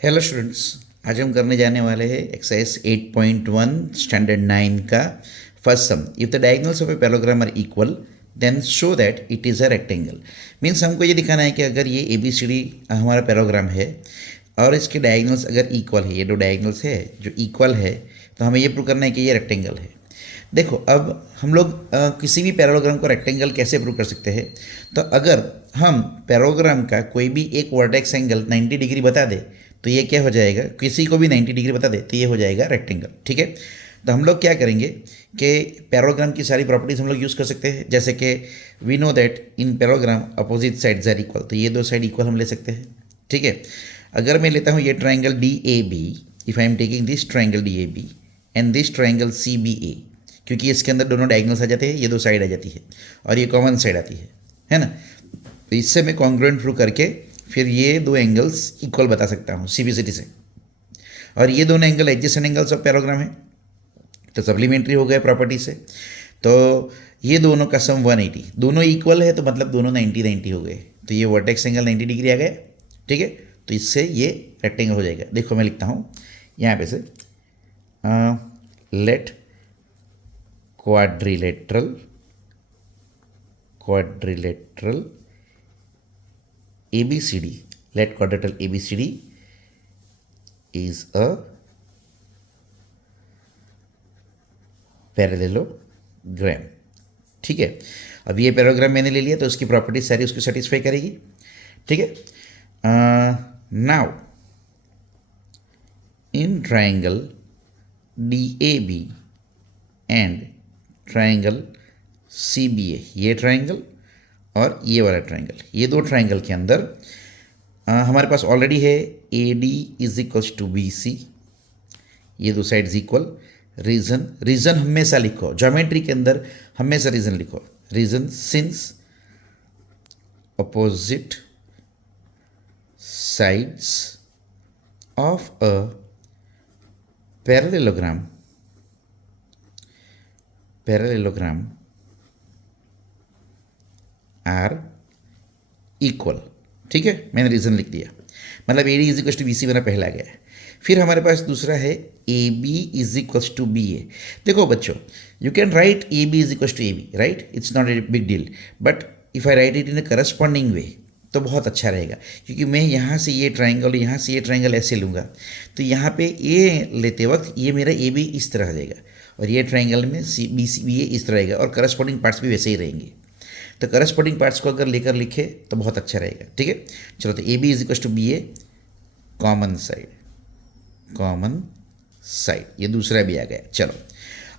Hello students. आज हम करने जाने वाले हैं एक्सरसाइज 8.1 स्टैंडर्ड 9 का first sum. If the diagonals of a parallelogram are equal then show that it is a rectangle. Means हमको ये दिखाना है कि अगर ये ए बी सी डी हमारा पैराग्राम है और इसके डायगोनल्स अगर इक्वल है, ये दो डायगोनल्स है जो इक्वल है, तो हमें ये प्रूव करना है कि ये रेक्टेंगल है। देखो, अब हम लोग किसी भी पैराग्राम को रेक्टेंगल कैसे प्रूव कर सकते हैं। तो अगर हम पैराग्राम का कोई भी एक वर्टेक्स एंगल 90 डिग्री बता दे तो ये क्या हो जाएगा, किसी को भी 90 डिग्री बता दे तो ये हो जाएगा रेक्टेंगल। ठीक है, तो हम लोग क्या करेंगे कि पैराग्राम की सारी प्रॉपर्टीज हम लोग यूज़ कर सकते हैं। जैसे कि we know that in parallelogram opposite sides are equal, तो ये दो साइड इक्वल हम ले सकते हैं। ठीक है, अगर मैं लेता हूँ ये triangle D A B, if I am taking this triangle D A B and this triangle C B A, क्योंकि इसके अंदर दोनों डायगोनल्स आ जाते हैं, ये दो साइड आ जाती है और ये कॉमन साइड आती है ना। तो इससे मैं कॉन्ग्रुएंट प्रूव करके फिर ये दो एंगल्स इक्वल बता सकता हूँ सीबीसीटी से। और ये दोनों एंगल एडजेसेंट एंगल्स ऑफ पैराग्राम है, तो सप्लीमेंट्री हो गए प्रॉपर्टी से। तो ये दोनों का सम 180, दोनों इक्वल है तो मतलब दोनों 90-90 हो गए, तो ये वर्टेक्स एंगल 90 डिग्री आ गया। ठीक है, तो इससे ये रेक्टेंगल हो जाएगा। देखो मैं लिखता हूँ यहाँ पे से let quadrilateral ABCD, let quadrilateral ABCD is a parallelogram. ठीक है, अब ये पैराग्राम मैंने ले लिया तो उसकी प्रॉपर्टीज सारी उसको सेटिस्फाई करेगी। ठीक है, now in triangle DAB and triangle CBA, ये ट्राइंगल और ये वाला ट्राइंगल, ये दो ट्राइंगल के अंदर हमारे पास ऑलरेडी है AD is equals to BC, ये दो साइड्स इक्वल। रीजन हमेशा लिखो, ज्योमेट्री के अंदर हमेशा रीजन लिखो। Reason since opposite sides of a parallelogram are equal. ठीक है, मैंने रीजन लिख दिया, मतलब AD is equal to BC मेरा पहला आ गया है। फिर हमारे पास दूसरा है AB is equals to BA। देखो बच्चों, you can write AB is equals to AB, right, it's not a big deal, but if I write it in a corresponding way तो बहुत अच्छा रहेगा, क्योंकि मैं यहाँ से ये ट्राइंगल, यहाँ से ये ट्राइंगल ऐसे लूँगा, तो यहाँ पे ये लेते वक्त ये मेरा AB इस तरह आ जाएगा और ये ट्राइंगल में BA इस तरह रहेगा और करस्पॉन्डिंग पार्ट्स भी वैसे ही रहेंगे। तो करस्पॉन्डिंग पार्ट्स को अगर लेकर लिखे तो बहुत अच्छा रहेगा। ठीक है, चलो, तो AB is equals to BA, common side, ये दूसरा भी आ गया। चलो,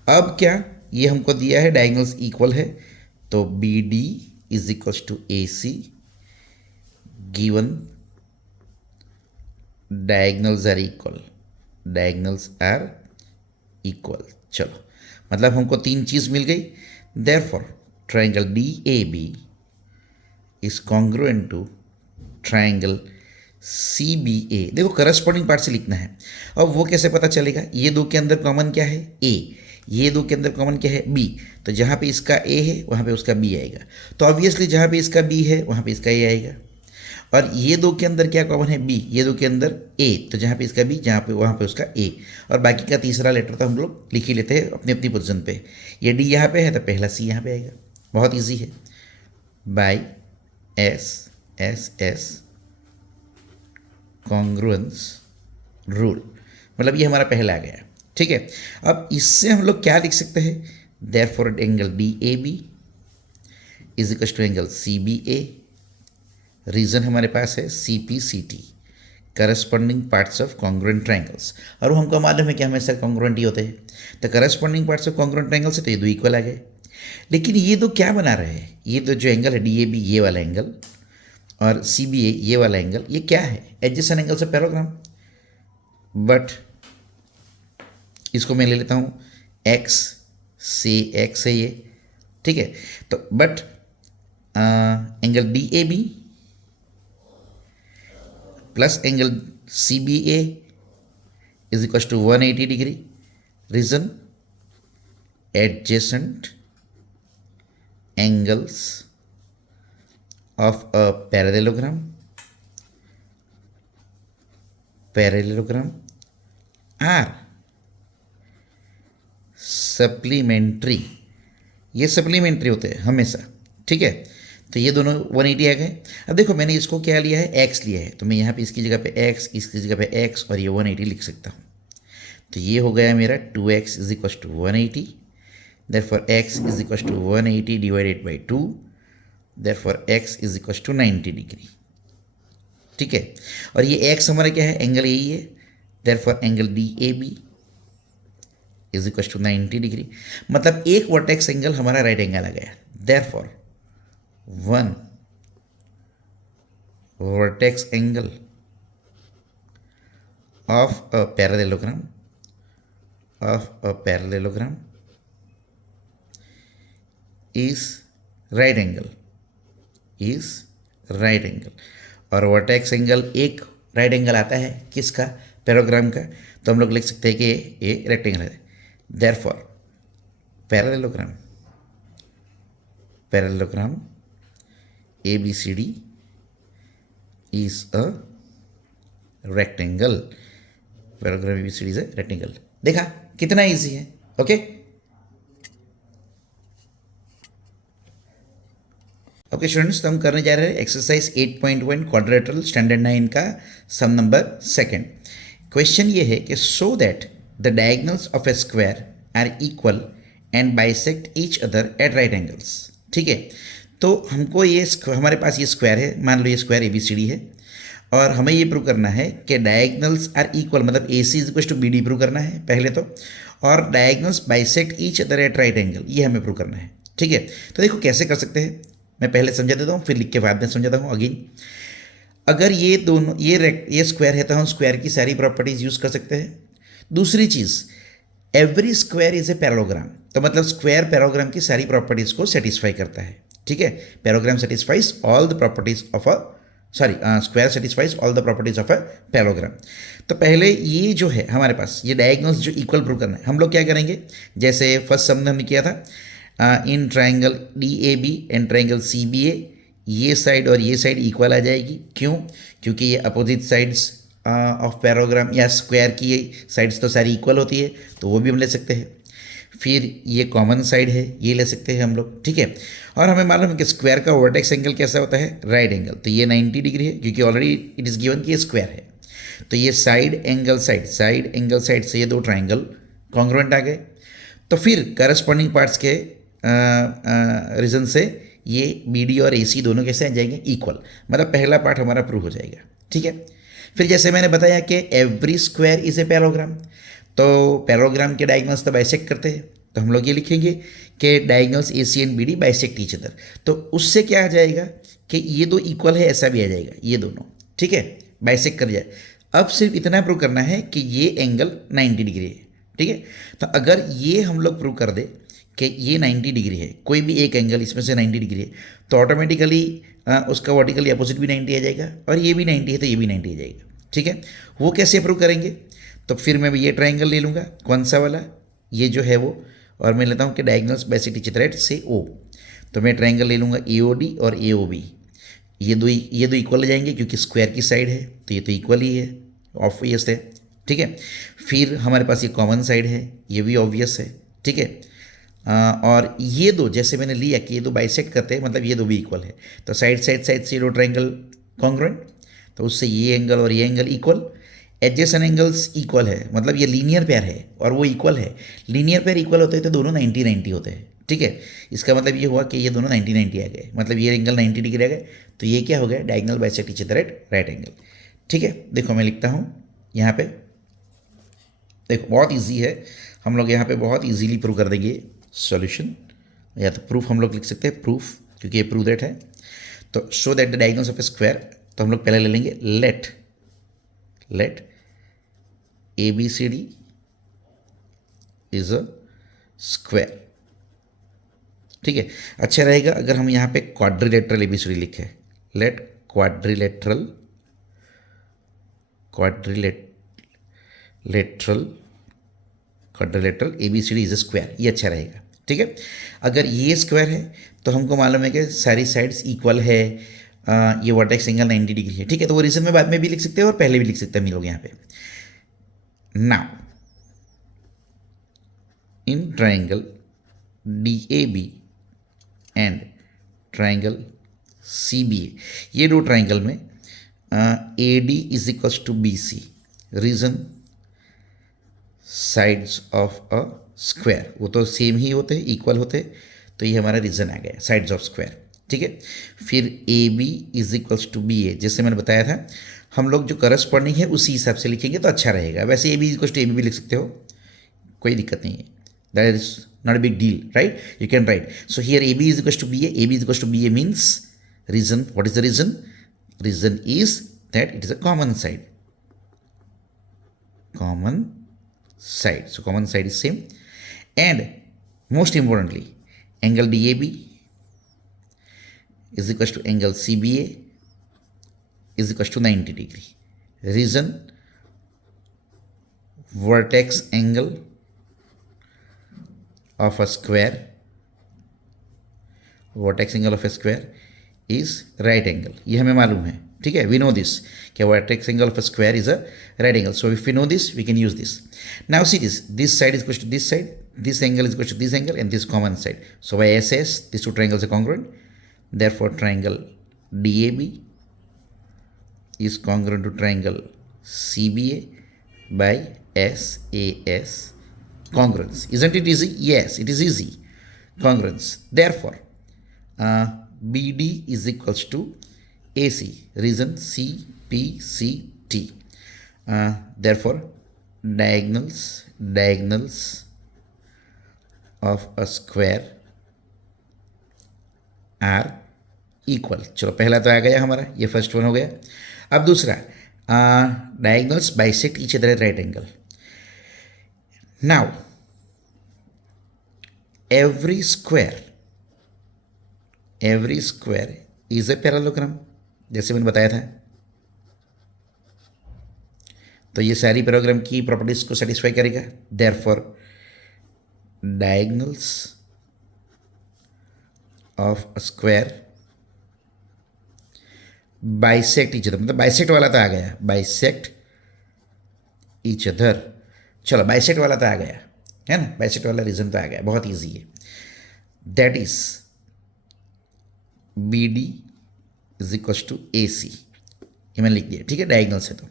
अब क्या, ये हमको दिया है डायगोनल्स इक्वल है, तो BD is equals to AC given diagonals are equal. चलो, मतलब हमको तीन चीज़ मिल गई। Therefore triangle DAB is congruent to triangle CBA। देखो, करस्पॉन्डिंग पार्ट से लिखना है। अब वो कैसे पता चलेगा, ये दो के अंदर कॉमन क्या है A, ये दो के अंदर कॉमन क्या है B, तो जहाँ पे इसका A है वहाँ पे उसका B आएगा, तो ऑब्वियसली जहाँ पे इसका B है वहाँ पे इसका A आएगा। और ये दो के अंदर क्या कॉमन है B, ये दो के अंदर A, तो जहाँ पे इसका B, जहाँ पे वहाँ पे उसका A, और बाकी का तीसरा लेटर तो हम लोग लिख ही लेते हैं अपनी अपनी पोजीशन पे। ये D यहाँ पे है तो पहला C यहाँ पे आएगा, बहुत इजी है। बाय SSS कॉन्ग्रुएंस रूल, मतलब ये हमारा पहला आ गया। ठीक है, अब इससे हम लोग क्या लिख सकते हैं, therefore angle DAB is equal to angle CBA। Reason हमारे पास है CPCT, corresponding parts of congruent triangles, और वो हमको मालूम है कि हमेशा कॉन्ग्रुएंट ही होते हैं, तो corresponding parts of congruent triangles है तो ये दो इक्वल आ गए। लेकिन ये दो क्या बना रहे हैं, ये दो जो एंगल है DAB ये वाला एंगल और CBA ये वाला एंगल, ये क्या है, एडजेसेंट एंगल्स ऑफ पैराग्राम। बट इसको मैं ले लेता हूँ X से X है ये। ठीक है, तो but angle DAB plus angle CBA is equal to 180 degree. Reason adjacent angles of a parallelogram parallelogram are supplementary, ये सप्लीमेंट्री होते हैं हमेशा, ठीक है। तो ये दोनों 180 आ गए। अब देखो मैंने इसको क्या लिया है, एक्स लिया है, तो मैं यहाँ पे इसकी जगह पे एक्स, इसकी जगह पे एक्स और ये 180 लिख सकता हूँ। तो ये हो गया मेरा 2x is equal to 180, therefore x is equal to 180 divided by 2, therefore x is equal to 90 degree, ठीक है। और ये x हमारा क्या है, एंगल यही है, therefore angle DAB is equal to 90 degree, मतलब एक वर्टेक्स एंगल हमारा राइट एंगल आ गया। Therefore one vertex angle of a parallelogram is right angle, और वर्टेक्स एंगल एक राइट एंगल आता है किसका, पैराग्राम का, तो हम लोग लिख सकते हैं कि ये रेक्टेंगल है। Therefore parallelogram ABCD is a rectangle, पैराग्राम ABCD is a rectangle। देखा कितना इजी है, ओके। ओके स्टूडेंट्स, तो हम करने जा रहे हैं एक्सरसाइज 8.1 क्वाड्रिलेटरल स्टैंडर्ड 9 का सम नंबर सेकंड। क्वेश्चन ये है कि so that the diagonals of a square are equal and bisect each other at right angles, ठीक है। तो हमको ये हमारे पास ये स्क्वायर है, मान लो ये स्क्वायर ABCD है, और हमें ये प्रूव करना है कि डायगोनल्स आर इक्वल, मतलब AC is equal to BD prove करना है पहले तो, और diagonals bisect each other at right angle, ये हमें प्रूव करना है, ठीक है। तो देखो कैसे कर सकते हैं, मैं पहले समझा देता हूँ, फिर लिख के बाद में समझाता हूँ अगेन। अगर ये दोनों ये स्क्वायर है तो हम स्क्वायर की सारी प्रॉपर्टीज यूज कर सकते हैं। दूसरी चीज, every square is a parallelogram, तो मतलब स्क्वायर पैरेललोग्राम की सारी प्रॉपर्टीज को सेटिस्फाई करता है, ठीक है। Parallelogram satisfies all the properties of a square satisfies all the properties of a parallelogram. तो पहले ये जो है हमारे पास ये डायगोनल्स जो इक्वल प्रूव करना है, हम लोग क्या करेंगे, जैसे फर्स्ट सम हमने किया था इन triangle DAB and triangle CBA, ये साइड और ये साइड इक्वल आ जाएगी। क्यों? क्योंकि ये अपोजिट साइड्स ऑफ पैरेललोग्राम या स्क्वायर की साइड्स तो सारी इक्वल होती है, तो वो भी हम ले सकते हैं। फिर ये कॉमन साइड है, ये ले सकते हैं हम लोग, ठीक है। और हमें मालूम है कि स्क्वायर का वर्टेक्स एंगल कैसा होता है, राइट एंगल, तो ये 90 डिग्री है, क्योंकि ऑलरेडी इट इज़ गिवन कि ये स्क्वायर है। तो ये साइड एंगल साइड से ये दो ट्राइंगल कॉन्ग्रुएंट आ गए। तो फिर करस्पॉन्डिंग पार्ट्स के रीजन से ये BD और AC दोनों कैसे आ जाएंगे, इक्वल, मतलब पहला पार्ट हमारा प्रूव हो जाएगा, ठीक है। फिर जैसे मैंने बताया कि every square is a parallelogram, तो पैरेललोग्राम के डायगोनल्स तो बाइसेक्ट करते हैं, तो हम लोग ये लिखेंगे कि diagonals AC and BD bisect each other. तो उससे क्या आ जाएगा कि ये दो इक्वल है, ऐसा भी आ जाएगा, ये दोनों, ठीक है, बाइसेक्ट कर जाए। अब सिर्फ इतना प्रूव करना है कि ये एंगल 90 डिग्री है, ठीक है। तो अगर ये हम लोग प्रूव कर दे कि ये 90 डिग्री है, कोई भी एक एंगल इसमें से 90 डिग्री है, तो ऑटोमेटिकली उसका वर्टिकली अपोजिट भी 90 आ जाएगा, और ये भी 90 है तो ये भी 90 आ जाएगा, ठीक है। वो कैसे प्रूव करेंगे, तो फिर मैं ये ट्राइंगल ले लूँगा, कौन सा वाला, ये जो है वो, और मैं लेता हूँ कि diagonals bisect each other eight से O, तो मैं ट्राइंगल ले लूँगा AOD और AOB, ये दो इक्वल हो जाएंगे, क्योंकि स्क्वायर की साइड है तो ये तो इक्वल ही है, ऑब्वियस है, ठीक है। फिर हमारे पास ये कॉमन साइड है, ये भी ऑब्वियस है, ठीक है। और ये दो जैसे मैंने लिया कि ये दो बाइसेक्ट करते हैं, मतलब ये दो भी इक्वल है, तो साइड से दो ट्राइंगल कॉन्ग्रुएंट, तो उससे ये एंगल और ये angle equal. Adjacent angles equal है, मतलब ये लीनियर पेयर है और वो इक्वल है। लीनियर पेयर इक्वल होते हैं तो दोनों 90-90 होते हैं, ठीक है। इसका मतलब ये हुआ कि ये दोनों 90-90 आ गए, मतलब ये एंगल 90 डिग्री आ गए, तो ये क्या हो गया, diagonal bisect each other at right angle, ठीक है। देखो मैं लिखता हूँ यहाँ पे, देखो बहुत ईजी है, हम लोग यहाँ पे बहुत ईजीली प्रूव कर देंगे सॉल्यूशन, या तो प्रूफ हम लोग लिख सकते हैं, प्रूफ, क्योंकि ये प्रूव दैट है। तो show that the diagonals of a square, तो हम लोग पहले ले लेंगे let ABCD is a square, ठीक है। अच्छा रहेगा अगर हम यहाँ पे क्वाड्रिलेटरल ABCD लिखे, let quadrilateral ABCD is a square, ये अच्छा रहेगा, ठीक है। अगर ये स्क्वायर है तो हमको मालूम है कि सारी साइड्स इक्वल है, ये वर्टेक्स एंगल 90 डिग्री है, ठीक है। तो वो रीजन में बाद में भी लिख सकते हैं और पहले भी लिख सकते हैं हम लोग यहाँ पे। Now in triangle DAB and triangle CBA, ये दो ट्राइंगल में AD is equals to BC, reason sides of a square, वो तो सेम ही होते हैं, इक्वल होते हैं, तो ये हमारा रीजन आ गया, साइड्स ऑफ स्क्वायर, ठीक है। फिर AB is equals to BA, जैसे मैंने बताया था हम लोग जो करस्पॉन्डिंग है उसी हिसाब से लिखेंगे तो अच्छा रहेगा। वैसे AB इक्वल्स टू AB भी लिख सकते हो, कोई दिक्कत नहीं है, that is not a big deal, right, you can write. So here AB is equals to BA, AB is equals to BA means reason, what is the reason? Reason is that it is a common side, common side, so common side is same. And most importantly, angle DAB is equals to angle CBA is equals to 90 degree, reason vertex angle of a square, vertex angle of a square is right angle, ये हमें मालूम है, ठीक है। We know this कि vertex angle of a square is a right angle, so if we know this we can use this. Now see this side is equal to this side, this angle is equal to this angle and this common side, so by SS these two triangles are congruent, therefore triangle DAB is congruent to triangle CBA by SAS, congruence. Isn't it easy? Yes, it is easy, congruence. Therefore BD is equals to AC, reason CPCT. Therefore diagonals of a square are equal. चलो पहला तो आ गया हमारा, ये first one हो गया। अब दूसरा, diagonals bisect each other at right angle. Now every square is a parallelogram, जैसे मैंने बताया था। तो ये सारी पैरेललोग्राम की प्रॉपर्टीज को सेटिस्फाई करेगा। Therefore diagonals of a square bisect each other, मतलब बाइसेक्ट वाला तो आ गया, बाइसेक्ट ईच अदर। चलो बाइसेक्ट वाला तो आ गया है ना, बाइसेक्ट वाला रीजन तो आ गया, बहुत ईजी है। That is BD is equal to AC, ये मैंने लिख दिया, ठीक है, डायगोनल्स है तो।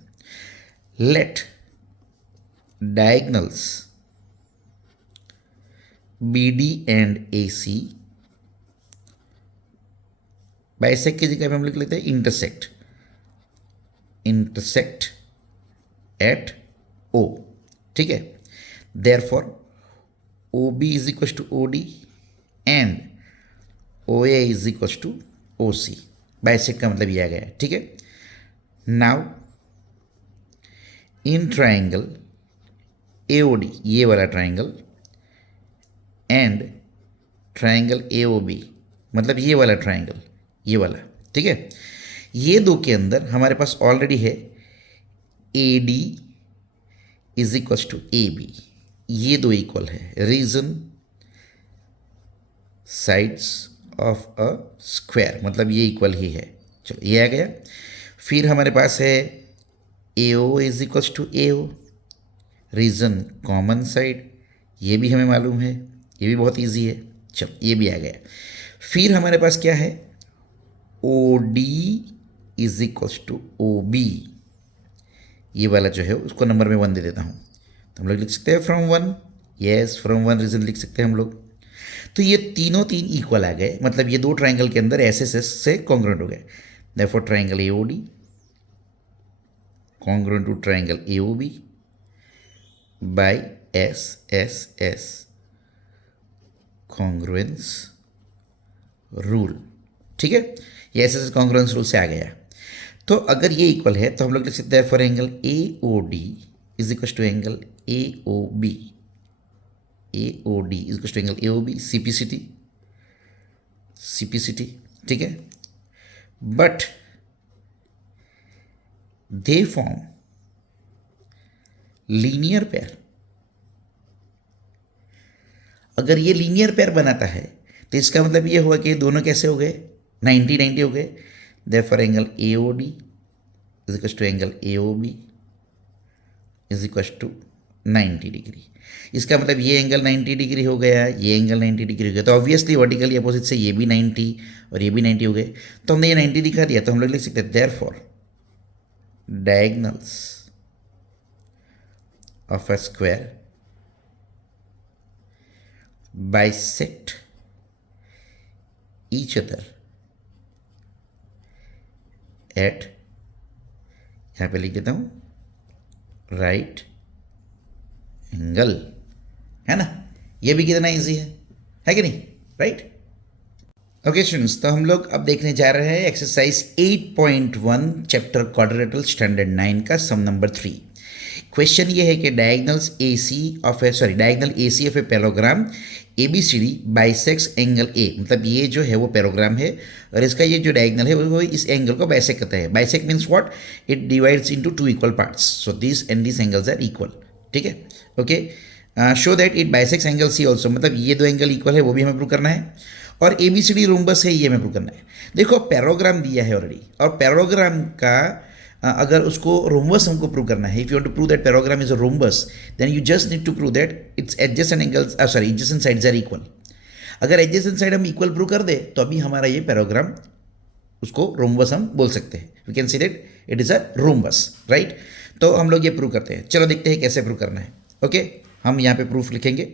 Let diagonals BD and AC bisect की जगह पे हम लिख लेते हैं इंटरसेक्ट एट O, ठीक है। Therefore OB is equal to OD and OA is equal to OC, bisect का मतलब ये आ गया, ठीक है। नाउ इन ट्राइंगल AOD, ये वाला ट्राइंगल, एंड ट्राइंगल AOB, मतलब ये वाला ट्राइंगल, ये वाला, ठीक है। ये दो के अंदर हमारे पास ऑलरेडी है AD is equal to AB, ये दो इक्वल है, reason sides of a square, मतलब ये इक्वल ही है। चलो ये आ गया। फिर हमारे पास है AO is equal to AO, reason common side, ये भी हमें मालूम है, ये भी बहुत इजी है। चलो ये भी आ गया। फिर हमारे पास क्या है, OD is equal to OB, ये वाला जो है उसको नंबर में 1 दे देता हूँ, तो हम लोग लिख सकते हैं फ्रॉम 1, यस फ्रॉम 1 रीजन लिख सकते हैं हम लोग। तो ये तीन इक्वल आ गए, मतलब ये दो ट्राइंगल के अंदर SSS से कॉन्ग्रुएंट हो गए। Therefore triangle AOD congruent to triangle AOB by SSS, congruence rule, ठीक है। ये SSS कॉन्ग्रुएंस रूल से आ गया। तो अगर ये इक्वल है तो हम लोग लिख सकते हैं for angle AOD is equal to angle AOB is equal to angle AOB, CPCT, ठीक है। But they form linear pair. अगर ये लीनियर पेयर बनाता है तो इसका मतलब ये हुआ कि दोनों कैसे हो गए, 90-90 हो गए। Therefore angle AOD is equal to angle AOB is equal to 90 degree. इसका मतलब ये एंगल 90 डिग्री हो गया, ये एंगल 90 डिग्री हो गया, तो ऑब्वियसली वर्टिकली अपोजिट से ये भी 90 और ये भी 90 हो गए, तो हमने ये 90 दिखा दिया, तो हम लोग लिख सकते हैं therefore diagonals of a square bisect each other at, यहां पे लिख देता हूं राइट एंगल, है ना। ये भी कितना इजी है कि नहीं, राइट। ओके स्टूडेंट्स, तो हम लोग अब देखने जा रहे हैं एक्सरसाइज 8.1 चैप्टर क्वाड्रिलेटरल स्टैंडर्ड 9 का सम नंबर 3। क्वेश्चन ये है कि diagonal AC of a parallelogram ABCD bisects angle A, मतलब ये जो है वो पैराग्राम है और इसका ये जो डायगोनल है वो इस एंगल को बाइसेक्ट करता है। Bisect means what, it divides into 2 equal parts, so this and this angles are equal, ठीक है। Okay, show that it bisects angle C also, मतलब ये दो एंगल इक्वल है वो भी हमें प्रूव करना है, और ABCD रोम्बस है ये हमें प्रूव करना है। देखो पैराग्राम दिया है ऑलरेडी, और पैराग्राम का अगर उसको रोम्बस हमको प्रूव करना है, if you want to prove that parallelogram is a rhombus, then you just need to prove that it's adjacent angles adjacent sides are equal. अगर एडजेसेंट साइड हम इक्वल प्रूव कर दे तो अभी हमारा ये पैराग्राम, उसको रोम्बस हम बोल सकते हैं, we can see that it is a rhombus, right. तो हम लोग ये प्रूव करते हैं, चलो देखते हैं कैसे प्रूव करना है। ओके, हम यहाँ पे प्रूफ लिखेंगे,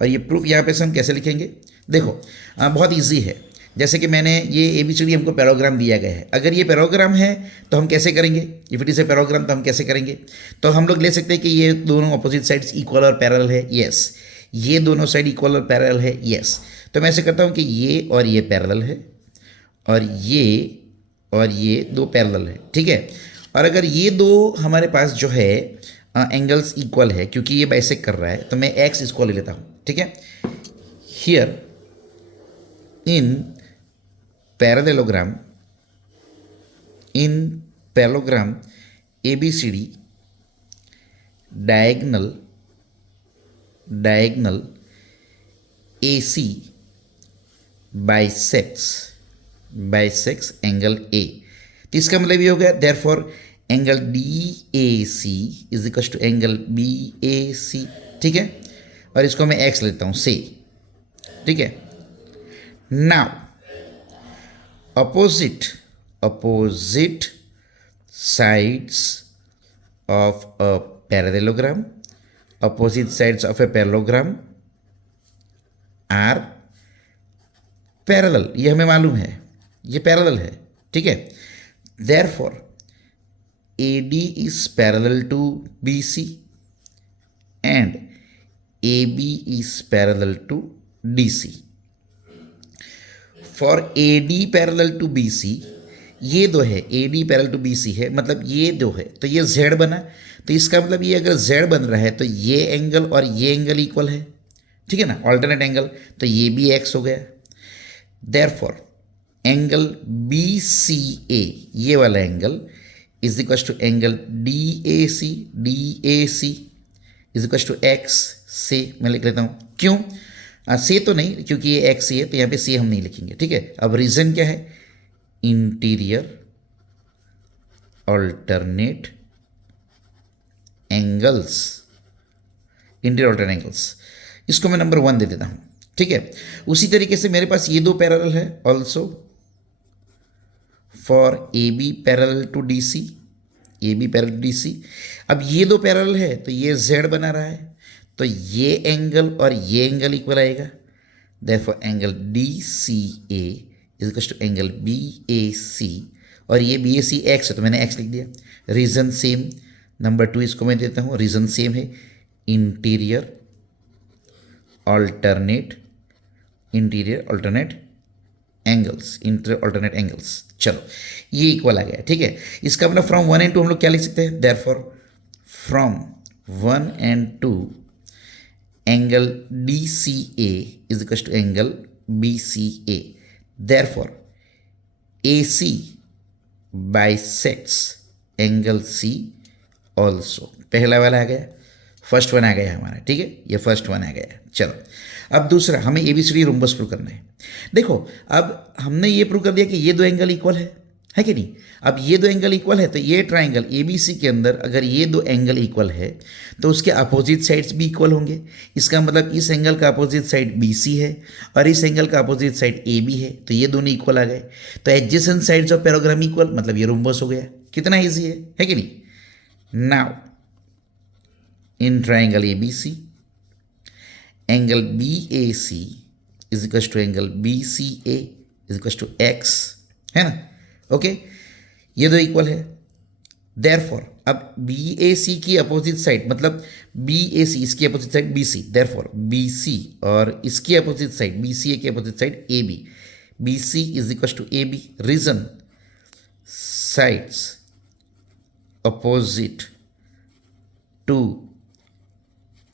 और ये प्रूफ यहाँ पे से हम कैसे लिखेंगे, देखो बहुत ईजी है। जैसे कि मैंने ये ABCD हमको पैराग्राम दिया गया है, अगर ये पैराग्राम है तो हम कैसे करेंगे, इफ इट इज़ ए पैराग्राम तो हम कैसे करेंगे, तो हम लोग ले सकते हैं कि ये दोनों अपोजिट साइड्स इक्वल और पैरेलल है, यस। ये दोनों साइड इक्वल और पैरेलल है, यस। तो मैं ऐसे करता हूँ कि ये और ये पैरेलल है, और ये दो पैरेलल है, ठीक है। और अगर ये दो हमारे पास जो है एंगल्स इक्वल है, क्योंकि ये बाइसेक्ट कर रहा है, तो मैं एक्स इसको ले लेता हूँ, ठीक है। Here in parallelogram ABCD diagonal AC bisects angle A, तो इसका मतलब ये हो गया therefore angle DAC is equal to angle BAC, ठीक है। और इसको मैं एक्स लेता हूँ से, ठीक है। Now opposite sides of a parallelogram are parallel, ये हमें मालूम है, ये पैरेलल है, ठीक है। therefore AD is parallel to BC and AB is parallel to DC. For AD parallel to BC, ये दो है, AD पैरेलल टू BC है, मतलब ये दो है, तो ये Z बना, तो इसका मतलब ये अगर Z बन रहा है तो ये एंगल और ये एंगल इक्वल है, ठीक है ना, ऑल्टरनेट एंगल, तो ये भी X हो गया। देयरफॉर एंगल BCA, ये वाला angle is equal to angle DAC is equal to X से, मैं लिख लेता हूँ, क्यों से तो नहीं, क्योंकि ये एक्स है, तो यहाँ पे सी हम नहीं लिखेंगे, ठीक है। अब रीजन क्या है, इंटीरियर अल्टरनेट एंगल्स, इसको मैं नंबर 1 दे देता हूँ, ठीक है। उसी तरीके से मेरे पास ये दो पैरेलल है also for AB parallel to DC, अब ये दो पैरेलल है तो ये Z बना रहा है, तो ये एंगल और ये एंगल इक्वल आएगा, therefore angle DCA is equal to angle BAC, और ये BAC एक्स है तो मैंने एक्स लिख दिया। रीजन सेम, नंबर 2 इसको मैं देता हूँ, रीजन सेम है, इंटीरियर अल्टरनेट एंगल्स, चलो ये इक्वल आ गया, ठीक है। इसका मतलब फ्रॉम 1 and 2 हम लोग क्या लिख सकते हैं, therefore from 1 and 2 angle DCA is equal to angle BCA, therefore AC bisects angle C also, पहला वाला आ गया, फर्स्ट वन आ गया हमारा, ठीक है, ये फर्स्ट वन आ गया। चलो अब दूसरा, हमें ABCD रोम्बस प्रूव करना है। देखो अब हमने ये प्रूव कर दिया कि ये दो एंगल इक्वल है है कि नहीं। अब ये दो एंगल इक्वल है तो ये ट्राइंगल एबीसी के अंदर अगर ये दो एंगल इक्वल है तो उसके अपोजिट साइड्स भी इक्वल होंगे। इसका मतलब इस एंगल का अपोजिट साइड बीसी है और इस एंगल का अपोजिट साइड एबी है, तो ये दोनों इक्वल आ गए। तो एडजेसेंट साइड्स ऑफ पैराग्राम इक्वल, मतलब ये रोम्बस हो गया। कितना ईजी है कि नहीं। Now in triangle ABC angle BAC is equal to angle BCA is equal to x, है ना। ओके ये दो इक्वल है। देयरफॉर अब BAC की अपोजिट साइड मतलब BAC इसकी opposite side BC, therefore BC और इसकी अपोजिट साइड BCA की opposite side AB, BC is equal to AB। Reason sides opposite to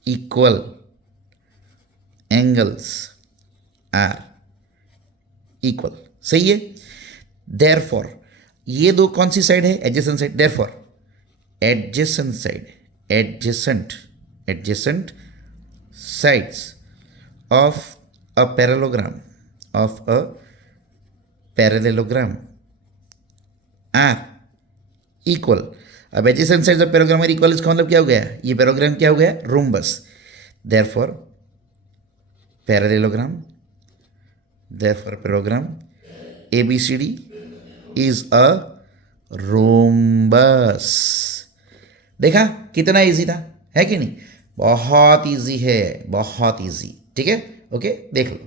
equal angles are equal, सही है। देयरफॉर ये दो कौन सी साइड है, adjacent side. Therefore adjacent side adjacent sides of a parallelogram are equal. अब adjacent sides of parallelogram are equal, इसका मतलब क्या हो गया, ये पैराग्राम क्या हो गया, rhombus. Therefore parallelogram ABCD is a rhombus. देखा कितना इजी था, है कि नहीं। बहुत इजी है, बहुत इजी। ठीक है, ओके देख लो।